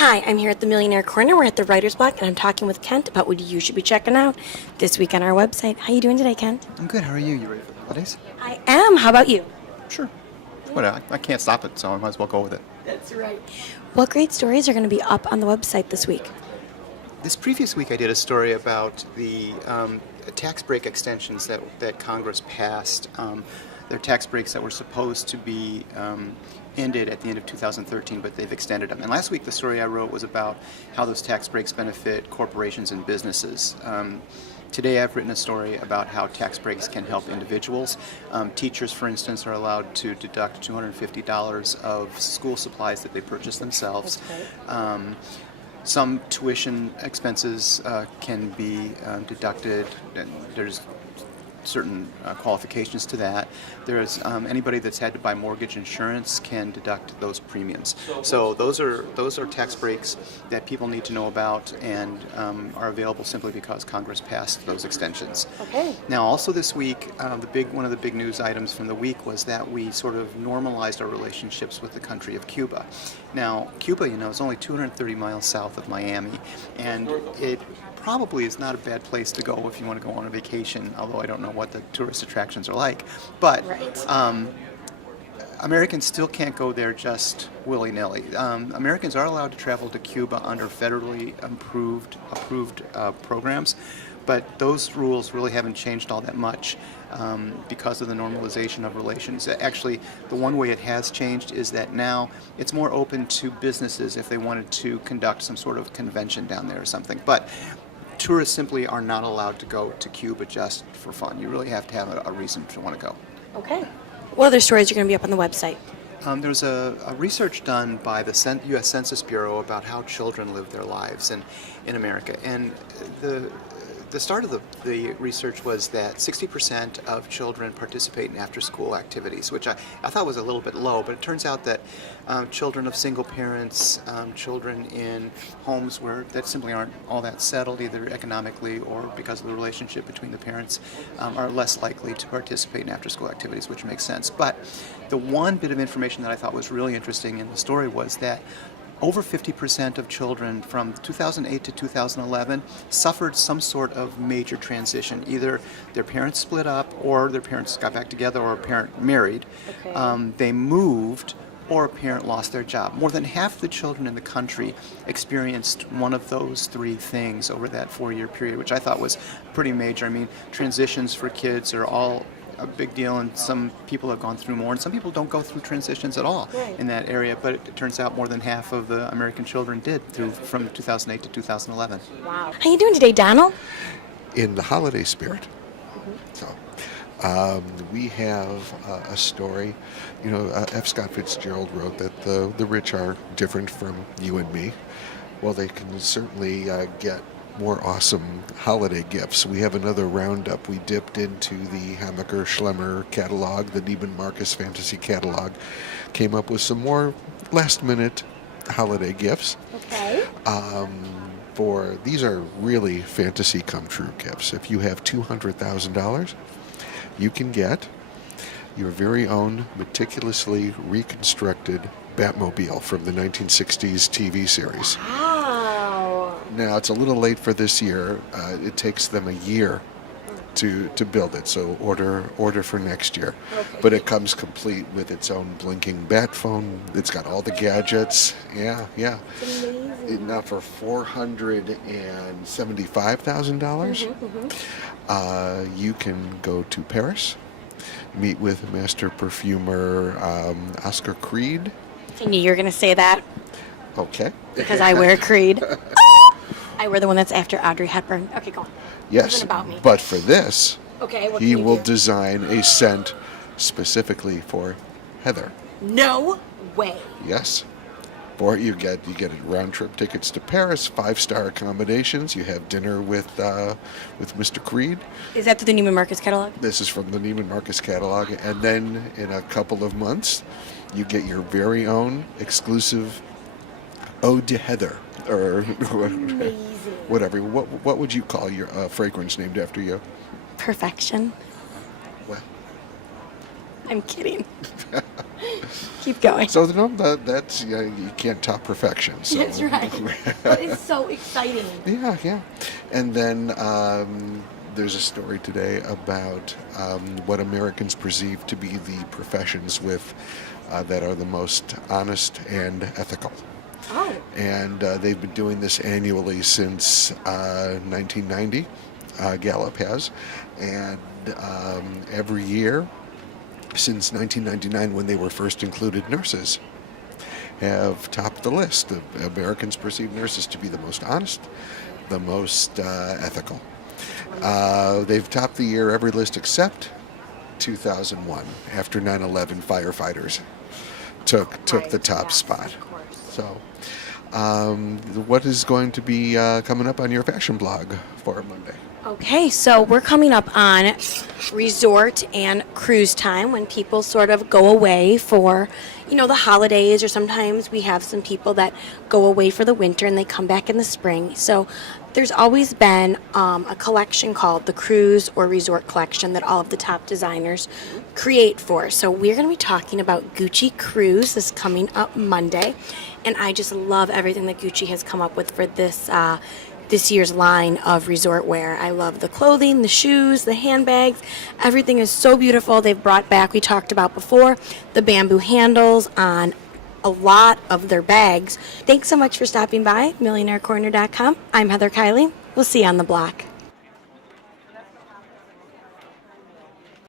Hi, I'm here at the Millionaire Corner. We're at the Writer's Block, and I'm talking with Kent about what you should be checking out this week on our website. How you doing today, Kent? I'm good. How are you? You ready for the holidays? I am. How about you? Sure. What? I can't stop it, so I might as well go with it. That's right. What great stories are going to be up on the website this week? This previous week, I did a story about the tax break extensions that Congress passed. They're tax breaks that were supposed to be ended at the end of 2013, but they've extended them. And last week, the story I wrote was about how those tax breaks benefit corporations and businesses. Today I've written a story about how tax breaks can help individuals. Teachers, for instance, are allowed to deduct $250 of school supplies that they purchase themselves. Some tuition expenses can be deducted, and there's certain qualifications to that. There's anybody that's had to buy mortgage insurance can deduct those premiums. So those are tax breaks that people need to know about and are available simply because Congress passed those extensions. Okay. Now, also this week, one of the big news items from the week was that we sort of normalized our relationships with the country of Cuba. Now, Cuba, is only 230 miles south of Miami, and it probably is not a bad place to go if you want to go on a vacation, although I don't know what the tourist attractions are like. But Americans still can't go there just willy-nilly. Americans are allowed to travel to Cuba under federally approved programs, but those rules really haven't changed all that much because of the normalization of relations. Actually, the one way it has changed is that now it's more open to businesses if they wanted to conduct some sort of convention down there or something. But tourists simply are not allowed to go to Cuba just for fun. You really have to have a reason to want to go. Okay. What other stories are going to be up on the website? There's a research done by the U.S. Census Bureau about how children live their lives in America. And the start of the research was that 60% of children participate in after-school activities, which I thought was a little bit low, but it turns out that children of single parents, children in homes that simply aren't all that settled, either economically or because of the relationship between the parents, are less likely to participate in after-school activities, which makes sense. But the one bit of information that I thought was really interesting in the story was that over 50% of children from 2008 to 2011 suffered some sort of major transition. Either their parents split up, or their parents got back together, or a parent married. Okay. They moved, or a parent lost their job. More than half the children in the country experienced one of those three things over that 4-year period, which I thought was pretty major. I mean, transitions for kids are all a big deal, and some people have gone through more, and some people don't go through transitions at all in that area, but it turns out more than half of the American children did from 2008 to 2011. Wow. How you doing today, Donald? In the holiday spirit. So, we have a story. F. Scott Fitzgerald wrote that the rich are different from you and me. Well, they can certainly get more awesome holiday gifts. We have another roundup. We dipped into the Hammacher Schlemmer catalog, the Neiman Marcus Fantasy catalog, came up with some more last-minute holiday gifts. Okay. These are really fantasy come-true gifts. If you have $200,000, you can get your very own meticulously reconstructed Batmobile from the 1960s TV series. Wow. Now, it's a little late for this year. It takes them a year to build it, so order for next year. Okay. But it comes complete with its own blinking bat phone. It's got all the gadgets. Yeah. It's amazing. Now, for $475,000, you can go to Paris, meet with master perfumer Oscar Creed. I knew you were going to say that. Okay. Because I wear Creed. I wear the one that's after Audrey Hepburn. Okay, go on. Yes, Something about me. but for this, Okay, what he can you will do? design a scent specifically for Heather. No way. Yes. Or you get round trip tickets to Paris, 5-star accommodations. You have dinner with Mr. Creed. Is that the Neiman Marcus catalog? This is from the Neiman Marcus catalog, and then in a couple of months, you get your very own exclusive Ode to Heather, or Amazing. whatever. What would you call your fragrance named after you? Perfection. What? I'm kidding. Keep going. So no, that's you can't top perfection. So. That's right. But it's so exciting. Yeah. And then there's a story today about what Americans perceive to be the professions with that are the most honest and ethical. Oh. And they've been doing this annually since 1990. Gallup has, and every year since 1999, when they were first included, nurses have topped the list. Americans perceive nurses to be the most honest, the most ethical. They've topped the year every list except 2001, after 9/11. Firefighters took the top spot. So, what is going to be coming up on your fashion blog for Monday? Okay, so we're coming up on resort and cruise time when people sort of go away for, the holidays, or sometimes we have some people that go away for the winter and they come back in the spring. So there's always been a collection called the Cruise or Resort Collection that all of the top designers create for. So we're going to be talking about Gucci Cruise this coming up Monday, and I just love everything that Gucci has come up with for this year's line of resort wear. I love the clothing, the shoes, the handbags. Everything is so beautiful. They've brought back, we talked about before, the bamboo handles on a lot of their bags. Thanks so much for stopping by, millionairecorner.com. I'm Heather Kiley. We'll see you on the block.